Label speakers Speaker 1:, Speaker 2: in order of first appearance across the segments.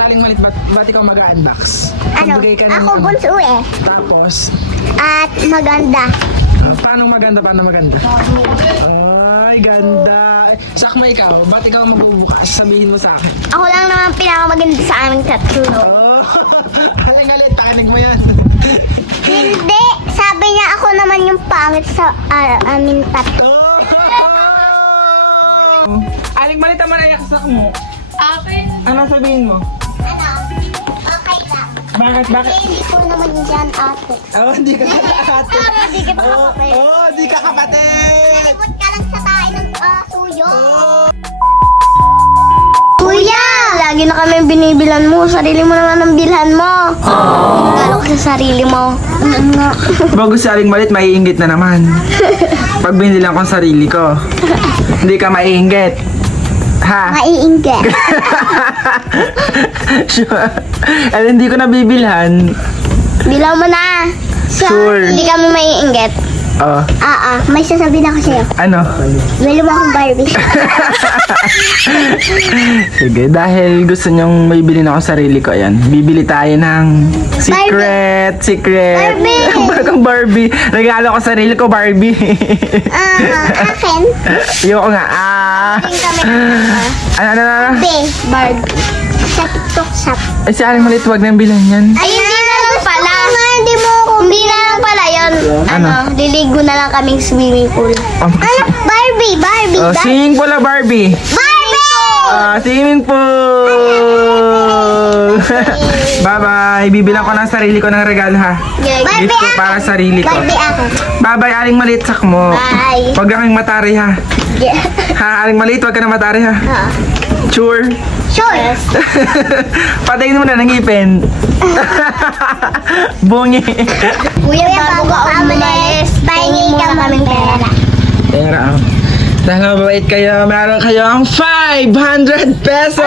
Speaker 1: Aling Malit, ba't ikaw mag-unbox?
Speaker 2: Ano?
Speaker 1: Magbigay ka ng-
Speaker 2: Ako bunso eh.
Speaker 1: Tapos,
Speaker 2: At maganda.
Speaker 1: paano maganda? Ay, ganda. Sakma ikaw, ba't ikaw magbubukas? Sabihin mo sa akin.
Speaker 2: Ako lang naman pinakamaganda sa aming tatlo.
Speaker 1: Oh, Aling Malit, panig mo yan.
Speaker 2: Hindi. Sabi niya ako naman yung pangit sa aming tatlo.
Speaker 1: Oh! Aling Malit, ang manayasak mo.
Speaker 2: Akin?
Speaker 1: Ano sabihin mo?
Speaker 2: Ano? Okay lang.
Speaker 1: Bakit?
Speaker 2: Hindi ko naman dyan ate.
Speaker 1: Oh, hindi ka ate.
Speaker 2: Hindi ka ba kapatid?
Speaker 1: Oh, di ka kapatid.
Speaker 2: Libot ka lang sa tayo ng suyo.
Speaker 1: Oh.
Speaker 2: Kuya! Lagi na kami binibilan mo. Sarili mo naman ang bilhan mo. Lalo ka sa sarili mo.
Speaker 1: Bago si Aling Malit, maiinggit na naman. Pag binilang ko ang sarili ko, hindi ka maiinggit. Ha?
Speaker 2: Maiinggit.
Speaker 1: Sure. And hindi ko nabibilhan.
Speaker 2: Bilang mo na.
Speaker 1: Sure.
Speaker 2: Hindi ka mo maiinggit.
Speaker 1: Oh,
Speaker 2: May sasabihin ako sa'yo.
Speaker 1: ano?
Speaker 2: Wala mo akong Barbie.
Speaker 1: Sige, dahil gusto nyong may bilhin ako sarili ko, ayan. Bibili tayo ng secret.
Speaker 2: Barbie!
Speaker 1: Bagang Barbie. Regalo ko sarili ko, Barbie.
Speaker 2: Akin.
Speaker 1: Ayoko nga.
Speaker 2: Hindi kami.
Speaker 1: Ano?
Speaker 2: Barbie. Sa TikTok shop.
Speaker 1: Eh, si Aling Malit, wag nang bilhan yan.
Speaker 2: Ay, hindi na lang pala. Hindi mo ako. Hindi na lang pala yun.
Speaker 1: Ano?
Speaker 2: Liligo na lang kaming swimming pool. Barbie!
Speaker 1: Oh, singing pool, Barbie.
Speaker 2: Barbie!
Speaker 1: Swimming pool. Bye-bye. Bibilang ko ng sarili ko ng regalo, ha?
Speaker 2: Barbie
Speaker 1: Gift ko para sa sarili ko.
Speaker 2: Barbie ako.
Speaker 1: Bye-bye, Aling Malit, sak mo.
Speaker 2: Bye.
Speaker 1: Huwag kang matari, ha? Ha, Aling Malit, huwag ka na matari, ha? Sure.
Speaker 2: Sure.
Speaker 1: Patayin mo na ng ngipin. Bungi.
Speaker 2: Kuya, bago ka umalis, pahingin ka kaming pera.
Speaker 1: Pera, oh. Dahil mabait kayo, meron kayong 500 pesos!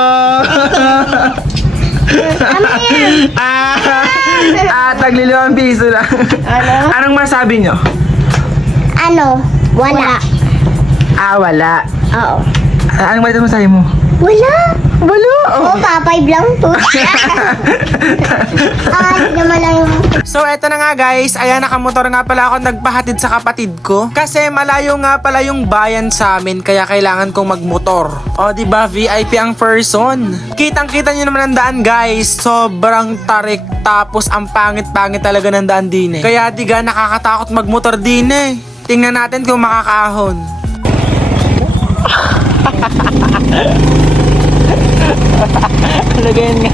Speaker 1: Taglilimang piso lang. Anong masabi nyo?
Speaker 2: Ano? Wala.
Speaker 1: Wala.
Speaker 2: Oo.
Speaker 1: Anong malit ang masabi mo?
Speaker 2: Wala.
Speaker 1: Wala.
Speaker 2: Oo, papay lang to. Naman lang yung...
Speaker 1: So eto na nga guys, ayan nakamotor nga pala ako nagpahatid sa kapatid ko. Kasi malayo nga pala yung bayan sa amin kaya kailangan kong magmotor. O diba VIP ang person. Kitang-kita nyo naman ang daan guys, sobrang tarik tapos ang pangit-pangit talaga ng daan din eh. Kaya diga nakakatakot magmotor din eh. Tingnan natin kung makakaahon. Lagayan nga.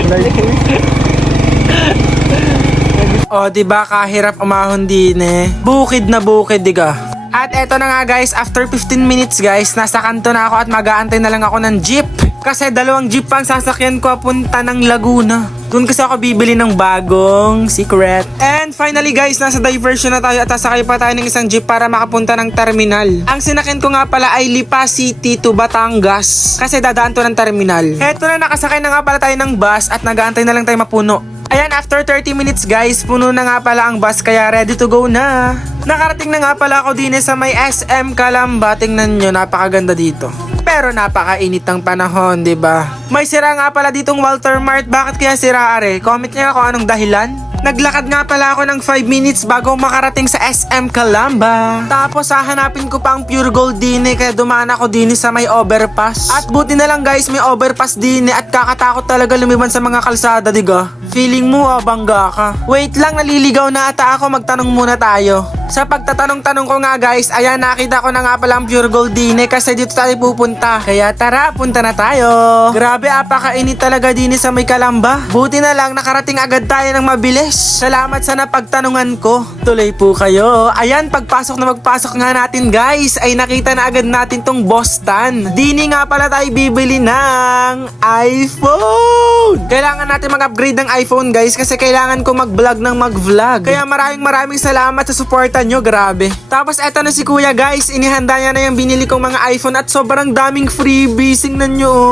Speaker 1: O, diba kahirap umahon din eh. Bukid na bukid, diga. At eto na nga guys, after 15 minutes guys, nasa kanto na ako at mag-aantay na lang ako ng jeep. Kasi 2 jeep pang sasakyan ko punta ng Laguna. Doon kasi ako bibili ng bagong secret. And finally guys, nasa diversion na tayo at sasakay pa tayo ng isang jeep para makapunta ng terminal. Ang sinakyan ko nga pala ay Lipa City to Batangas. Kasi dadaan to ng terminal. Eto na, nakasakay na nga pala tayo ng bus at nag-aantay na lang tayo mapuno. Ayan, after 30 minutes guys, puno na nga pala ang bus kaya ready to go na. Nakarating na nga pala ako din sa may SM Calamba. Tingnan nyo, napakaganda dito. Pero napakainit ng panahon, 'di ba? May sira nga pala ditong Walter Mart. Bakit kaya sira are? Comment niyo kung anong dahilan. Naglakad nga pala ako ng 5 minutes bago makarating sa SM Calamba. Tapos hahanapin ko pa ang Pure Gold din kaya dumaan ako din sa may overpass. At buti na lang guys, may overpass din at kakatakot talaga lumiban sa mga kalsada, diga. Feeling mo bangga ka. Wait lang, naliligaw na ata ako, magtanong muna tayo. Sa pagtatanong-tanong ko nga guys, ayan nakita ko na nga pala ang Pure Gold din kasi dito tayo pupunta. Kaya tara, punta na tayo. Grabe, apakainit talaga din sa may Calamba. Buti na lang nakarating agad tayo ng mabilis. Salamat sa napagtanungan ko. Tuloy po kayo. Ayan, pagpasok na magpasok nga natin guys, ay nakita na agad natin tong Boston. Dini nga pala tayo bibili ng iPhone. Kailangan natin mag-upgrade ng iPhone guys kasi kailangan ko mag-vlog ng mag-vlog. Kaya maraming salamat sa suporta nyo, grabe. Tapos eto na si kuya guys, inihanda niya na yung binili kong mga iPhone at sobrang daming freebies. Tingnan nyo oh.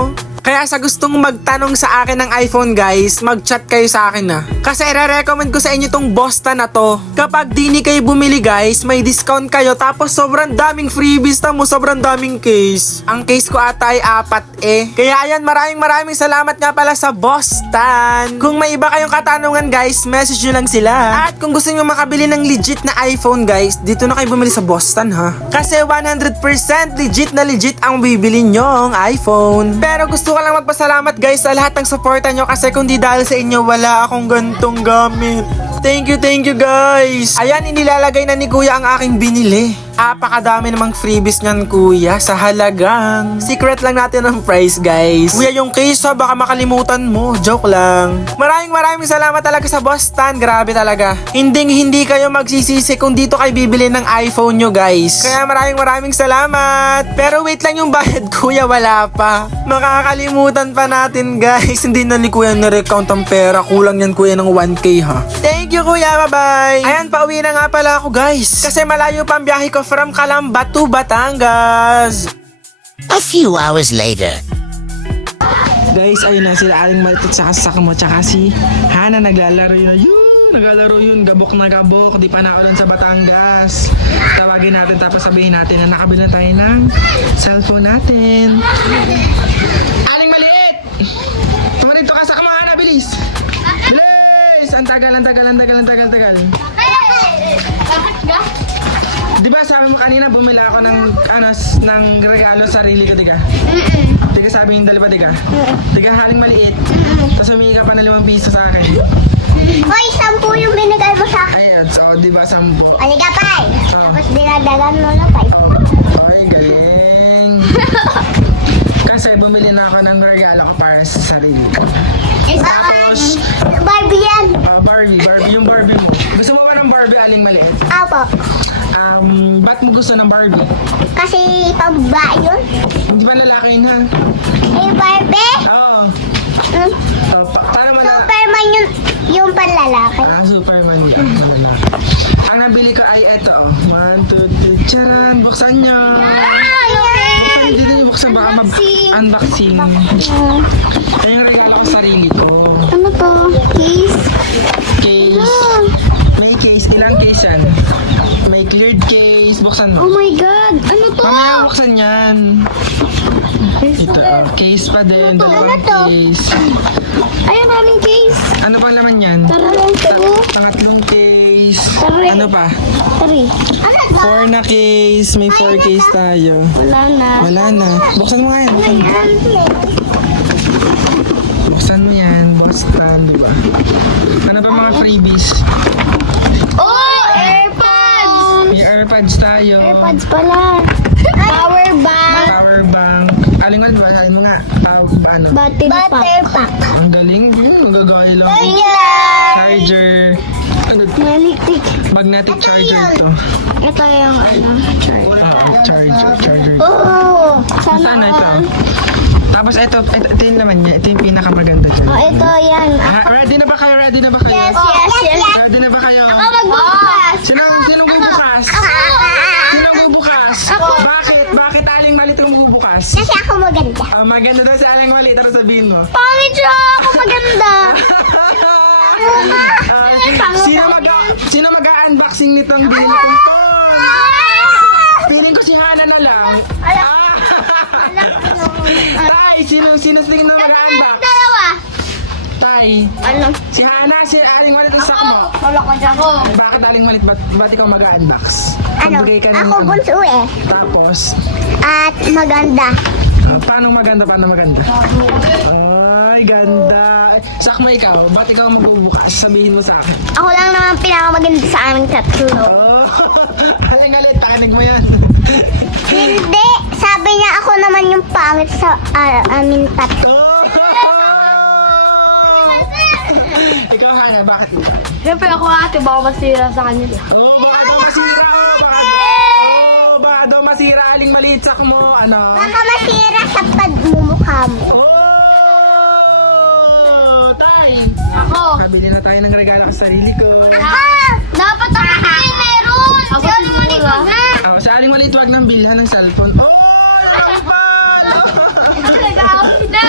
Speaker 1: Kaya sa gustong magtanong sa akin ng iPhone guys, mag-chat kayo sa akin na. Kasi i-recommend ko sa inyo tong Boston na to. Kapag di ni kayo bumili guys, may discount kayo tapos sobrang daming freebies mo, sobrang daming case. Ang case ko ata ay 4 eh. Kaya ayan, maraming salamat nga pala sa Boston. Kung may iba kayong katanungan guys, message nyo lang sila. At kung gusto nyo makabili ng legit na iPhone guys, dito na kayo bumili sa Boston ha. Kasi 100% legit ang bibili nyong iPhone. Pero gusto ko lang magpasalamat guys sa lahat ng suporta nyo kasi kung di dahil sa inyo, wala akong gantong gamit. Thank you guys. Ayan, inilalagay na ni kuya ang aking binili. Apakadami namang freebies niyan kuya sa halagang. Secret lang natin ang price guys. Kuya yung case ha, baka makalimutan mo. Joke lang. Maraming salamat talaga sa Boston. Grabe talaga. Hindi kayo magsisisi kung dito kayo bibili ng iPhone nyo guys. Kaya maraming salamat. Pero wait lang yung bayad kuya, wala pa. Makakalimutan pa natin guys. Hindi na ni kuya na-recount ang pera. Kulang yan kuya ng 1K ha. Thank you kuya, bye-bye. Ayan, pauwi na nga pala ako guys. Kasi malayo pa ang biyahe ko from Calamba to Batangas.
Speaker 3: A few hours later.
Speaker 1: Guys, ayun na sila Aling Maliit at Sakmo tsaka si Hana naglalaro yun. Gabok na gabok. Di pa na ako dun sa Batangas. Tawagin natin tapos sabihin natin na nakabili na tayo ng cellphone natin. Aling Maliit! Tama dito ka, Sakmo, Hana, bilis! Bilis! Ang tagal. Di ba sabi mo kanina bumili ako ng regalo sa sarili ko, diga? Diga sabi yung dalawa, diga? Diga Haling Maliit. Tapos humingi ka pa ng 5 piso sa akin.
Speaker 2: Hoy, 10 yung binigay mo sa akin.
Speaker 1: Ay, so di ba 10?
Speaker 2: Aliga pa eh.
Speaker 1: Ah.
Speaker 2: Tapos dinadagan mo na pa eh.
Speaker 1: Oh, ay, galing. Kasi bumili na ako ng regalo ko para sa sarili ko. Tapos,
Speaker 2: Barbie yan.
Speaker 1: Barbie, yung Barbie mo. Gusto mo ba ng Barbie, Aling Maliit?
Speaker 2: Apo.
Speaker 1: Ba't mo gusto ng Barbie?
Speaker 2: Kasi pababa yun.
Speaker 1: Hindi ba lalaki yun, ha?
Speaker 2: Eh, Barbie?
Speaker 1: Oo.
Speaker 2: Hmm.
Speaker 1: Paano mo na...
Speaker 2: Superman yung panlalaki.
Speaker 1: Superman yan. Ang nabili ko ay ito, 1, 2, 3, charan! Buksan nyo! Hindi na yung buksan, baka unboxing. Ito yung regalo ko sa sarili ko.
Speaker 2: Ano to? Case?
Speaker 1: Case. May case. Ilang case yan? May cleared case. Buksan
Speaker 2: Oh
Speaker 1: mo.
Speaker 2: my God! Ano to?
Speaker 1: Mamaya buksan yan. Ito, case pa din.
Speaker 2: Ano
Speaker 1: Dalawang
Speaker 2: to?
Speaker 1: case.
Speaker 2: Ay, ang daming case.
Speaker 1: Ano pang laman yan?
Speaker 2: Taranong to.
Speaker 1: Pangatlong case.
Speaker 2: Tari.
Speaker 1: Ano pa?
Speaker 2: 3. Ano to?
Speaker 1: 4 na case. May 4 case tayo.
Speaker 2: Wala na.
Speaker 1: Wala na. Buksan mo nga yan. Buksan mo yan. Boston, di ba? Ano pa mga freebies?
Speaker 2: Oh! AirPods!
Speaker 1: May AirPods tayo.
Speaker 2: AirPods pala. Power bank.
Speaker 1: Power bank. Aling mo ba? Alin mo nga. Ano?
Speaker 2: Butter pack.
Speaker 1: Ang galing. Nagagaya lang. Charger. Ano? Magnetic charger to.
Speaker 2: Ito yung
Speaker 1: Charger.
Speaker 2: Oh!
Speaker 1: Sana ito. Tapos ito yung naman niya. Ito yung pinakamaganda dyan.
Speaker 2: Oh, ito yan.
Speaker 1: Ready na ba kayo?
Speaker 2: Yes.
Speaker 1: Ready na ba kayo?
Speaker 2: Ako magbubukas.
Speaker 1: Sinong bubukas? Sinong bubukas? Bakit Aling Maliit ang bubukas?
Speaker 2: Kasi ako maganda.
Speaker 1: Maganda daw si Aling Maliit. Ano sabihin mo?
Speaker 2: Pangit siya! Ako maganda.
Speaker 1: Sino mag-unboxing nitong binili kong phone? Piling ko si Hana na lang. Tay, sino na mag-unbox?
Speaker 2: Dalawa.
Speaker 1: Tay,
Speaker 2: Ano?
Speaker 1: si Hana, si Aling Maliit ang sakmo.
Speaker 2: Wala ko dyan ako.
Speaker 1: Bakit Aling Maliit? Ba't ikaw mag-unbox?
Speaker 2: Ano?
Speaker 1: Magbigay ka ng
Speaker 2: Ako bunso eh.
Speaker 1: Tapos,
Speaker 2: At maganda.
Speaker 1: paano maganda? Ay, ganda. Sakmo ikaw, ba't ikaw magbubukas? Sabihin mo sa akin.
Speaker 2: Ako lang naman pinakamaganda sa aming tatlo.
Speaker 1: Oh, Aling Maliit, tanig mo yan.
Speaker 2: Hindi. Sabi niya ako naman yung pangit sa aming tatlo.
Speaker 1: Oh! Ikaw, Hana, bakit?
Speaker 4: Siyempre ako ate, baka masira sa kanya.
Speaker 1: Oh, baka daw masira. Baka daw masira Aling Maliit sakmo. Ano?
Speaker 2: Baka masira sa pagmumukha mo.
Speaker 1: Oh! Tay!
Speaker 4: Ako.
Speaker 1: Kabili na tayo ng regalo sa sarili ko.
Speaker 2: Dapat ako din meron.
Speaker 4: Ako siguro.
Speaker 1: Sa Aling Maliit, wag nang bilhan ng cellphone. Oh! Cellphone!
Speaker 4: Nag-aaway na.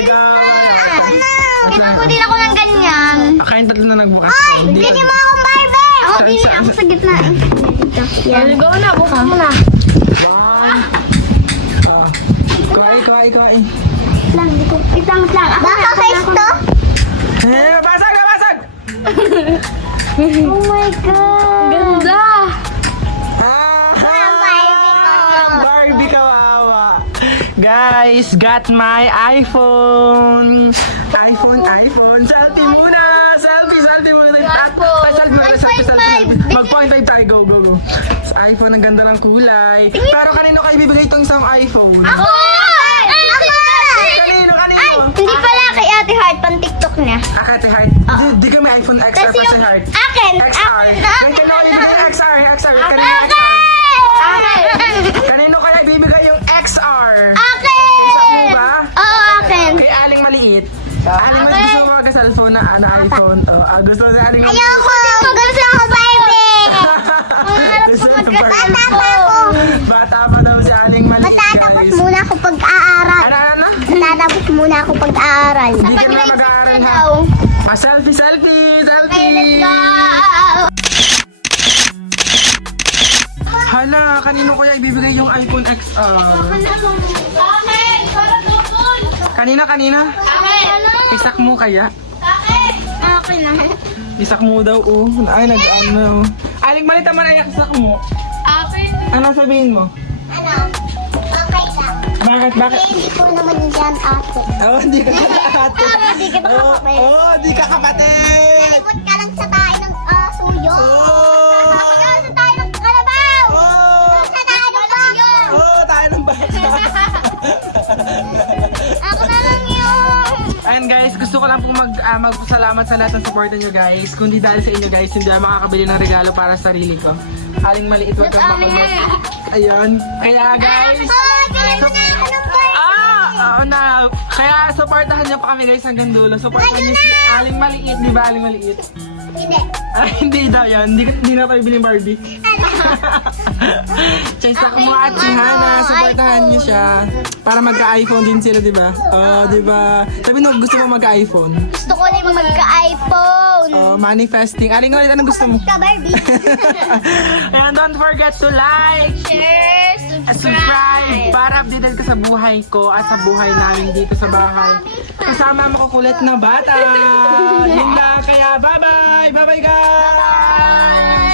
Speaker 2: Ako din ako ng ganyan.
Speaker 1: Akain tatlo na nagbukas.
Speaker 2: Ay! Bili mo akong Barbie! Ako din, ako sa gitna eh.
Speaker 4: Yan. Go na, buka mo na.
Speaker 1: Kuwai.
Speaker 2: Lang, di ko. Itangat lang. Baka face to?
Speaker 1: Basag!
Speaker 2: Oh my God!
Speaker 4: Ganda.
Speaker 1: Barbie kawawa. Guys, got my iPhone. iPhone. Selfie muna. Selfie muna. Mag 0.5 tayo. Go. Sa iPhone, ang ganda ng kulay. Pero kanino kayo bibigay itong isang iPhone?
Speaker 2: Ako!
Speaker 1: Kanino?
Speaker 2: Ay! Hindi pala kay Ate Heart, pan TikTok niya.
Speaker 1: Akate Heart. Di ka may iPhone XR
Speaker 2: Kasi
Speaker 1: pa
Speaker 2: yung
Speaker 1: si Heart.
Speaker 2: akin!
Speaker 1: XR. Kanino kayo bibigay yung XR? Kanino kaya bibigay yung XR?
Speaker 2: Akin!
Speaker 1: Ba?
Speaker 2: Oo, akin.
Speaker 1: Kay Aling Maliit. Aling Maliit, gusto mo mag-cellphone na iPhone? Gusto mo si Aling Maliit?
Speaker 2: Ayoko! Gusto ko Barbie!
Speaker 1: Gusto mo
Speaker 2: Bata pa ako!
Speaker 1: Bata pa daw si Aling Maliit,
Speaker 2: Matatapos
Speaker 1: guys.
Speaker 2: muna ako pag-aaral.
Speaker 1: Ano?
Speaker 2: Matatapos muna ako pag-aaral.
Speaker 1: Hindi ka na mag-aaral, ha? Selfie!
Speaker 2: Let's go!
Speaker 1: Hala, kanino kaya ibibigay yung iPhone XR? Kanina? Isak mo kaya?
Speaker 2: Akin na.
Speaker 1: Isak mo daw, oh. Ay, nag-ano. Aling Maliit naman ay isak mo.
Speaker 4: Akin.
Speaker 1: Ano sabihin mo?
Speaker 2: Ano? Okay lang.
Speaker 1: Bakit?
Speaker 2: Hindi ko naman yan ate.
Speaker 1: Hindi ka ate.
Speaker 2: Hindi kita kapatid.
Speaker 1: Di ka kapatid.
Speaker 2: Nalipot ka lang sa tayo ng suyo.
Speaker 1: Oh!
Speaker 2: Ikaw sa tayo ng kalabaw.
Speaker 1: Oh!
Speaker 2: Sa tayo ng suyo.
Speaker 1: Tayo ng bata.
Speaker 2: Ako na lang yun.
Speaker 1: Ayan guys, gusto ko lang po magpasalamat sa lahat ng supportan nyo guys. Kundi dahil sa inyo guys, hindi ako makakabili ng regalo para sa sarili ko. Aling Maliit, wag kang makamot. Ayun. Kaya guys,
Speaker 2: Bili mo na ako ng Barbie.
Speaker 1: oo na. Kaya supportahan nyo pa kami guys hanggang dulo. Supportahan nyo si Aling Maliit, di ba Aling Maliit?
Speaker 2: Hindi.
Speaker 1: Hindi daw yan. Hindi na tayo biling Barbie. Chase ako mo at si Hana. Supportahan niyo siya. Para magka-iPhone din sila, di ba? Di ba? Sabi mo, gusto mo magka-iPhone?
Speaker 2: Gusto ko rin magka-iPhone.
Speaker 1: Manifesting. Aling Maliit, anong gusto mo?
Speaker 2: Ka Barbie.
Speaker 1: And don't forget to like,
Speaker 4: Share,
Speaker 1: at subscribe para updated ka sa buhay ko at sa buhay namin dito sa bahay. Kasama ang makukulit na bata. Yun lang. Kaya bye-bye! Bye-bye guys!